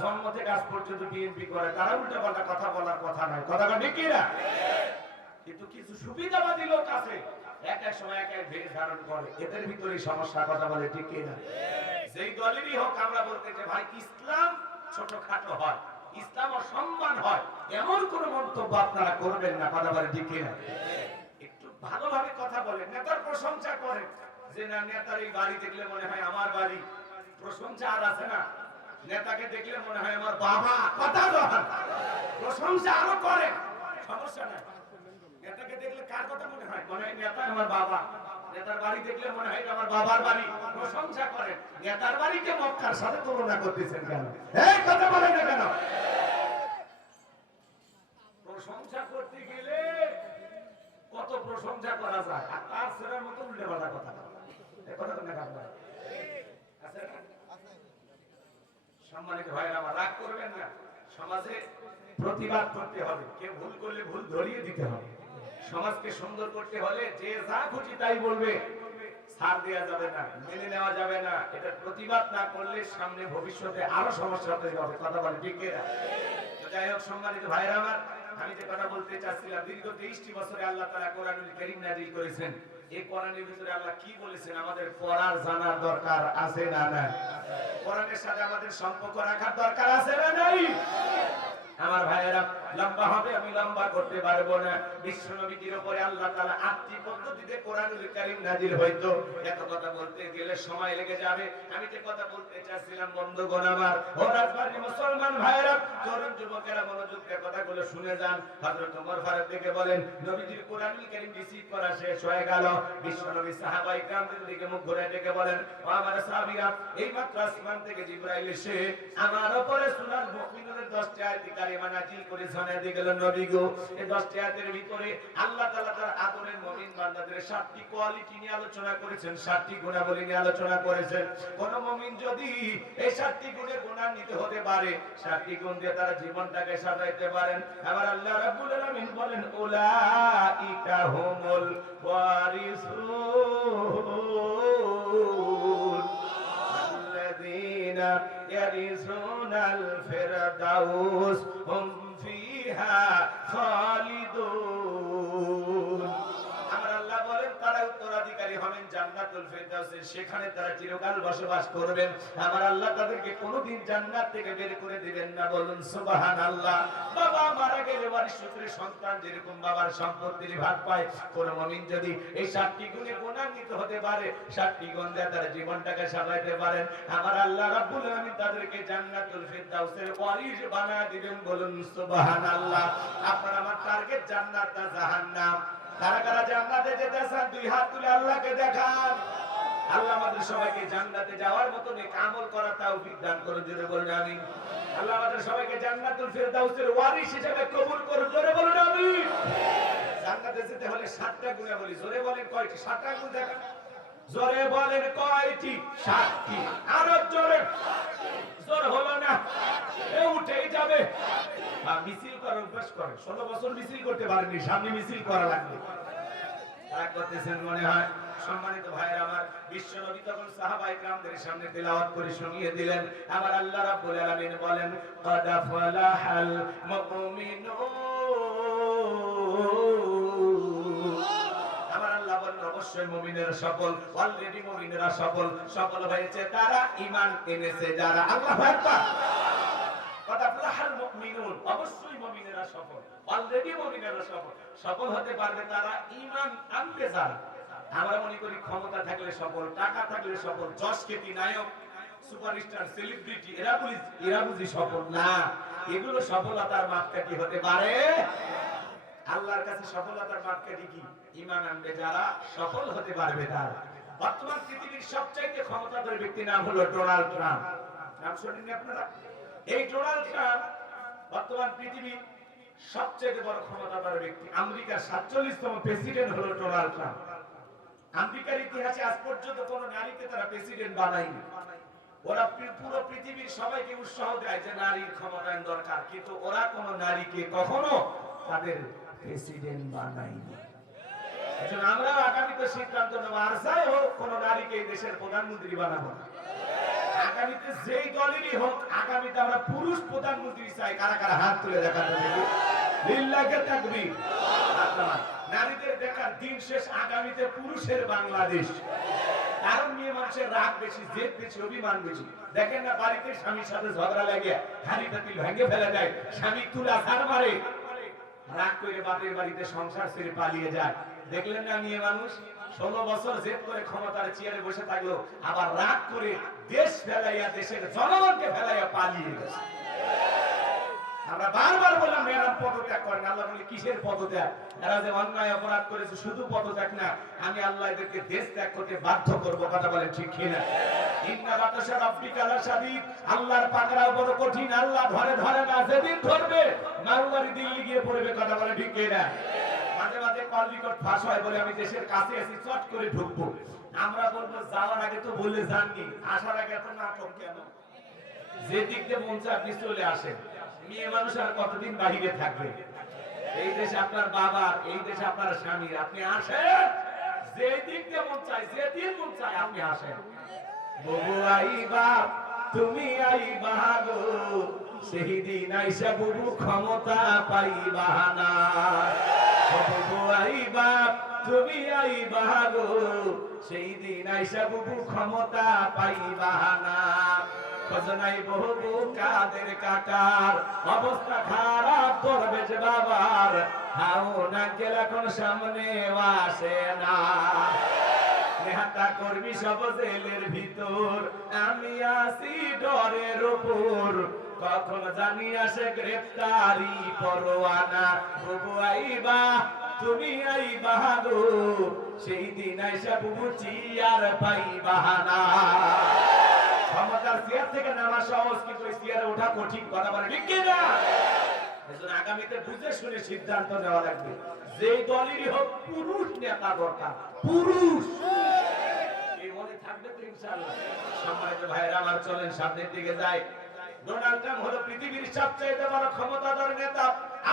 জন্ম থেকে আজ পর্যন্ত বিএনপি করে, তারা উল্টা পাল্টা কথা বলার কথা নয়। কথা ঠিক না কিন্তু কিছু সুবিধাবাদী লোক আছে, এক এক সময় এক এক ধারণ করে। এদের ভিতরে সমস্যা কথা বলে ঠিক যেই দলেরই হোক, আমরা বলতে যে ভাই, ইসলাম ছোটখাটো হয়, ইসলাম অসম্মান হয়, এমন কোন মন্তব্য আপনারা করবেন না, কথা বলে ঠিক কি না একটু ভালোভাবে কথা বলেন, নেতার প্রশংসা করেন। যে না, নেতার এই বাড়ি দেখলে মনে হয় আমার বাড়ি। প্রশংসা আর আছে না। নেতাকে দেখলে মনে হয় আমার বাবা। কথা বলেন প্রশংসা আরও করেন সমস্যা নাই। কার কথা নেতার বাড়ি সাথে তুলনা কেন? কথা প্রশংসা করতে গেলে কত প্রশংসা করা যায়? আর তার মতো উল্টে পাল্টা কথা এ কথা তো দেখা যায় আছে না? সম্মানিত ভাইরা আমার রাগ করবেন না। সমাজে প্রতিবাদ করতে হবে। কেউ ভুল করলে ভুল ধরিয়ে দিতে হবে। সমাজকে সুন্দর করতে হলে যে যা খুশি তাই বলবে। ছাড় দেওয়া যাবে না, মেনে নেওয়া যাবে না। এটা প্রতিবাদ না করলে সামনে ভবিষ্যতে আরও সমস্যা তৈরি হবে। কথা বলে ঠিক? যাই হোক, সম্মানিত ভাইরা আমার, আমি যে কথা বলতে চাচ্ছিলাম, দীর্ঘ তেইশটি বছরে আল্লাহ তারা নাজিল করেছেন। এই কোরআনের ভিতরে আল্লাহ কি বলেছেন? আমাদের পড়ার জানার দরকার আছে না কোরআনের সাথে আমাদের সম্পর্ক রাখার দরকার আছে না নাই? আমার ভাইয়েরা, লম্বা হবে, আমি লম্বা করতে পারব না। বিশ্ব নবীজির উপরে আল্লাহ তাআলা আটটি পদ্ধতিতে কোরআনুল কারীম নাজিল হইতো। এত কথা বলতে গেলে সময় লেগে যাবে। আমি যে কথা বলতে চাচ্ছিলাম, বন্ধুগণ আমার ও তরুণ যুবকেরা মনোযোগের কথাগুলো শুনে যান। হযরত ওমর ফারুক দিকে বলেন, নবীজির কোরআনুল কারীম রিসিভ করা শেষ হয়ে গেল। বিশ্ব নবী সাহাবাই কামদের দিকে মুখ ঘুরে দেখে বলেন, ও আমার সাহাবীরা, এইমাত্র আসমান থেকে জিবরাইল এসে আমার উপরে সূরার মুমিনুনের 10টি আয়াত কারিমা নাযিল করে শোনায় দিয়ে গেল নবী গো এই 10টি আয়াতের ভিতরে আল্লাহ তাআলা রসুলের সাতটি কোয়ালিটি নিয়ে আলোচনা করেছেন, সাতটি গুণাবলী নিয়ে আলোচনা করেছেন। কোন মমিন যদি এই সাতটি গুণে গুণান্বিত হতে পারে, সাতটি গুণ দিয়ে তারা জীবনটাকে সাজাইতে পারেন। আবার আল্লাহ রাব্বুল আলামিন বলেন, উলাইকা হুমুল ওয়ারিসুন আল্লাযিনা ইয়ারিসুনাল ফিরদাউস হুম ফিহা খালিদুন। জান্নাতুল ফেরদাউসের সেখানে তারা চিরকাল বসবাস করবেন। আমার আল্লাহ তাদেরকে কোনোদিন জান্নাত থেকে বের করে দিবেন না। বলুন, সুবহানাল্লাহ। বাবা মারা গেলে বাড়ির সূত্রে সন্তান যেরকম বাবার সম্পত্তির ভাগ পায়, কোন মুমিন যদি এই সাতটি গুণে গুণান্বিত হতে পারে, সাতটি গুণ দিয়ে তারা জীবনটাকে সাজাইতে পারেন। আমার আল্লাহ রাব্বুল আলামিন তাদেরকে জান্নাতুল ফেরদাউসের ওয়ারিস বানায় দিবেন। বলুন, সুবহানাল্লাহ। আপনার আমার টার্গেট জান্নাত না জাহান্নাম? কারা কারা জান্নাতে যেতে চান দুই হাত তুলে আল্লাহকে দেখান। আল্লাহ আমাদের সবাইকে জান্নাতে যাওয়ার মতো নেক আমল করার তৌফিক দান করুন, জোরে বলুন, আমিন। আল্লাহ আমাদের সবাইকে জান্নাতুল ফেরদাউসের ওয়ারিস হিসেবে কবুল করুন, জোরে বলুন, আমিন। জান্নাতে যেতে হলে সাতটা গুণ বলি, জোরে বলেন কয়টি? সাতটা গুণ দেখান। জোরে বলেন কয়টি? সাতটি। আরও জোরে। জোর হলো না। মিছিল করার অভ্যাস করে। ষোলো বছর মিছিল করতে পারেনি, সামনে মিছিল করা লাগবে। তারা করতেছেন মনে হয়, সম্মানিত ভাইয়ের আমার আল্লাহ রাব্বুল অবশ্যই মুমিনেরা সফল অলরেডি মুমিনেরা সকল সফল হয়েছে তারা ইমান এনেছে যারা আল্লাহু আকবার। অবশ্যই মুমিনেরা সফল। অলরেডি মুমিনেরা সফল। সফল হতে পারবে তারা ইমান আনবে যারা আমরা মনে করি ক্ষমতা থাকলে সফল, টাকা থাকলে সফল যশ খ্যাতি নায়ক, সুপারস্টার সেলিব্রিটি এরা বুঝি এরা বুঝি সফল না। এগুলো সফলতার মাপকাঠি হতে পারে? আল্লাহর কাছে সফলতার মাপকাঠি কি ঈমান আনবে যারা সফল হতে পারবে তারা। বর্তমান পৃথিবীর সবচাইতে ক্ষমতাধর ব্যক্তি নাম হলো ডোনাল্ড ট্রাম্প। নাম শুনেননি আপনারা? এই ডোনাল্ড ট্রাম্প বর্তমান পৃথিবীর সবচেয়ে বড় ক্ষমতাধর ব্যক্তি। আমেরিকার সাতচল্লিশতম প্রেসিডেন্ট হলো ডোনাল্ড ট্রাম্প। আমেরিকার ইতিহাসে আজ পর্যন্ত কোন নারীকে তারা প্রেসিডেন্ট বানায়নি। ওরা পুরো পৃথিবীর সবাইকে উৎসাহ দেয় যে নারীর ক্ষমতায়ন দরকার। কিন্তু ওরা কোন নারীকে কখনো তাদের প্রেসিডেন্ট বানায়নি। আমরাও আগামীতে সিদ্ধান্ত নেব, আর যাই হোক, কোন নারীকে দেশের প্রধানমন্ত্রী বানাবো না। আগামীতে যেই দলেরই হোক, আগামীতে আমরা পুরুষ প্রধানমন্ত্রী চাই। কারা কারা হাত তুলে দেখি। লিল্লাহে তাকবীর। নারীদের দেখার দিন শেষ, আগামীতে পুরুষের বাংলাদেশ। কারণ মেয়ে মানুষের রাগ বেশি, জেদ বেশি, অভিমান বেশি। দেখেন না, বাড়িতে স্বামীর সাথে ঝগড়া লাগে হাড়ি পাতিল ভেঙে ফেলে দেয় স্বামী তুলা সার মারে। রাগ করে বাপের বাড়িতে সংসার ছেড়ে পালিয়ে যায়। দেখলেন না মেয়ে মানুষ? ষোলো বছর জেদ করে ক্ষমতার চেয়ারে বসে থাকল, আবার রাগ করে দেশ ফেলাইয়া, দেশের জনগণকে ফেলাইয়া পালিয়ে গেছে। আল্লাহ বলে আমি আল্লাহ এদেরকে দেশ ত্যাগ করতে বাধ্য করব। কথা বলেন ঠিক কিনা? আল্লাহর পাকড়া বড় কঠিন, আল্লাহ ধরে ধরে না, যেদিন ধরবে মারুমারি দিল্লি গিয়ে পড়বে। কথা বলে ঠিক কিনা? মাঝে মাঝে কল রেকর্ড ফাঁস হয় বলে আমি দেশের কাছে আছি চট করে ঢুকবো। আমরা বলব, যাওয়ার আগে তো বলে যাননি। আসার আগে এত নাটক কেন? যে দিক দিয়ে মন চায় আপনি চলে আসেন। মেয়ে মানুষ আর কতদিন বাহিরে থাকবে? এই দেশে আপনার বাবা, এই দেশে আপনার স্বামী, আপনি আসেন। যে দিক দিয়ে মন চায় যে দিন মন চায় আপনি আসেন। ববু আইবা, তুমি আইবা গো। সেই দিন আইসা বুবু ক্ষমতা পাইবা না। তুমি আইবা গো সেই দিন আইসা বুবু ক্ষমতা পাইবা না। খজনাই বহু কাদের কাকার, অবস্থা খারাপ করবে যে বাবার। হাও না গেলে এখন সামনে আসে না। নেহাতা করবি সব জেলের ভিতর, আমি আসি ডরের উপর। কখন জানি আসে গ্রেফতারি পরোয়ানা, বুবু আইবা তুমি আইবা গো সেই দিন আইসা বুবু চিয়ার পাইবা না ক্ষমতার চেয়ার থেকে নামা সহজ, কিন্তু ওঠা কঠিন কথা বলে, ঠিক না আগামীতে বুঝে শুনে সিদ্ধান্ত নেওয়া লাগবে। যে দলেরই হোক, পুরুষ নেতা দরকার, পুরুষ। এই মনে থাকবে তো ইনশাআল্লাহ। সম্মানিত আমার চলেন সামনের দিকে যাই। ডোনাল্ড ট্রাম্প হলো পৃথিবীর সবচেয়ে বড় ক্ষমতাধর নেতা।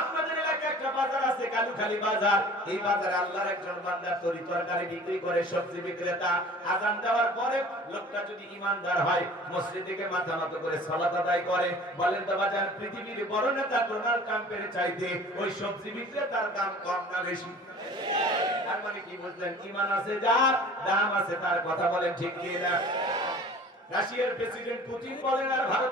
আপনাদের এলাকায় একটা বাজার আছে, কালুখালী বাজার। এই বাজারে আল্লাহর একজন বান্দা তরি তরকারি বিক্রি করে, সবজি বিক্রেতা। আজান দেওয়ার পরে লোকটা যদি ইমানদার হয়, মসজিদ মাথা মতো করে সালাত আদায় করে। বলেন তো, বাজার পৃথিবীর বড় নেতা ডোনাল্ড ট্রাম্পের চাইতে ওই সবজি বিক্রেতার দাম কম না বেশি? তার মানে কি বুঝলেন? ইমান আছে যার, দাম আছে তার। কথা বলেন ঠিক কি না রাশিয়ার প্রেসিডেন্ট পুতিন বলেন আর ভারতের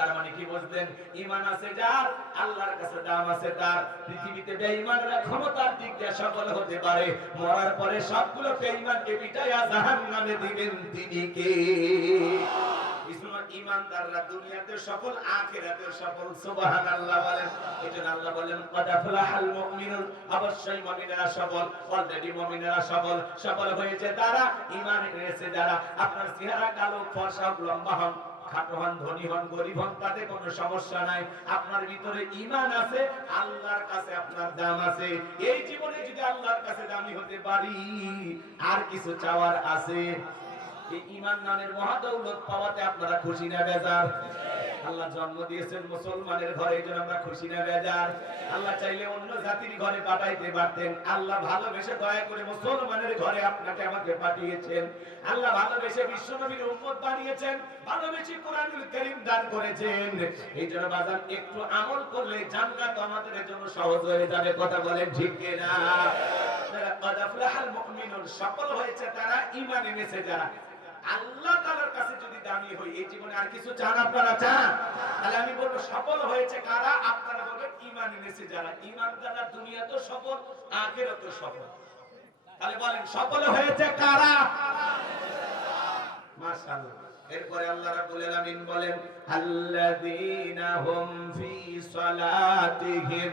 তার মানে কি বুঝলেন? ইমান আছে যার, আল্লাহর কাছে দাম আছে তার। পৃথিবীতে বেঈমানরা ক্ষমতার দিক দিয়ে সফল হতে পারে। মরার পরে সবগুলো বেঈমানকে পিটাইয়া জাহান্নামে দিবেন তিনি কে? তারা, ঈমান এনেছে যারা। আপনার চেহারা কালো, ফর্সা, লম্বা হন। খাটো হন, ধনী হন, গরিব হন, তাতে কোনো সমস্যা নাই। আপনার ভিতরে ইমান আছে, আল্লাহর কাছে আপনার দাম আছে। এই জীবনে যদি আল্লাহর কাছে দামি হতে পারি, আর কিছু চাওয়ার আছে? এই না জন্য না একটু আমল করলে জান্নাত আমাদের জন্য সহজ হয়ে যাবে, কথা বলেন ঠিক কিনা? যারা হয়েছে, তারা ঈমান এনেছে যারা। আল্লাহ তাআলার কাছে যদি দামি হই, এই জীবনে আর কিছু চান আপনারা, চান? তাহলে আমি বলব, সফল হয়েছে কারা? আপনারা বলবেন, ঈমান এনেছে যারা। ঈমান যারা দুনিয়া তো সফল তো সফল। তাহলে বলেন, সফল হয়েছে কারা? মাশাআল্লাহ। এরপরে আল্লাহ রাব্বুল আলামিন বলেন, আল্লাযীনা হুম ফি সালাতিহিম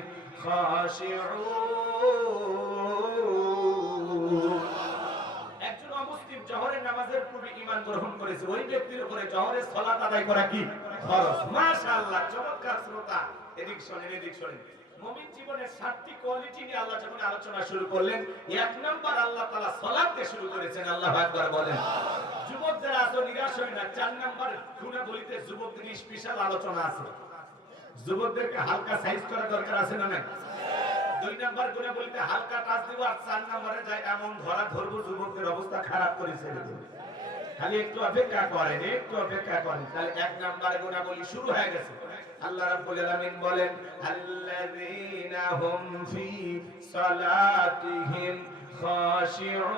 ঈমান গ্রহণ করেছে, ওই ব্যক্তির উপরে জহরের সালাত আদায় করা কি? ফরজ। মাশাআল্লাহ, চমৎকার শ্রোতা। এদিক শোনেন এদিক শোনেন। মুমিন জীবনের সাতটি কোয়ালিটি নিয়ে আল্লাহ যখন আলোচনা শুরু করলেন, এক নাম্বার আল্লাহ তাআলা সালাত দিয়ে শুরু করেছেন, আল্লাহু আকবার বলেন। যুবক যারা আছো, নিরাশ হয় না, চার নাম্বার গুণাবলীতে যুবকদের স্পেশাল আলোচনা আছে। যুবকদেরকে হালকা সাইজ করা দরকার আছে না নাই? দুই নাম্বার গুণে বলতে হালকা টাচ দিব আর চার নাম্বারে যায় এমন ধরা ধরবো, যুবকদের অবস্থা খারাপ করে ছেড়ে দেবে খালি একটু অপেক্ষা করেন, একটু অপেক্ষা করেন। তাহলে এক নাম্বারে বলি শুরু হয়ে গেছে। আল্লাহ রাব্বুল আলামিন বলেন, আল্লাযীনা হুম ফি সালাতিহিম খাশিউন।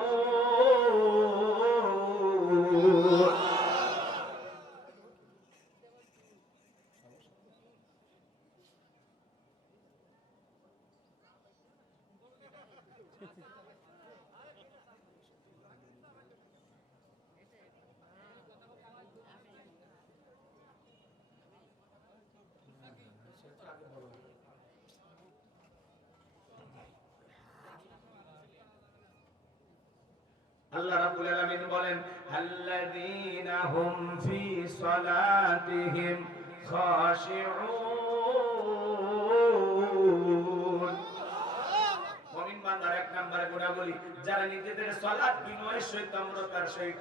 আল্লাহ রাব্বুল আলামিন বলেন, আল্লাযীনা হুম ফি সালাতিহিম খাশিউন। মুমিন বান্দার এক নম্বরে গুণাবলী যারা নিজেদের সালাত বিনয়ের সহিত, নম্রতার সহিত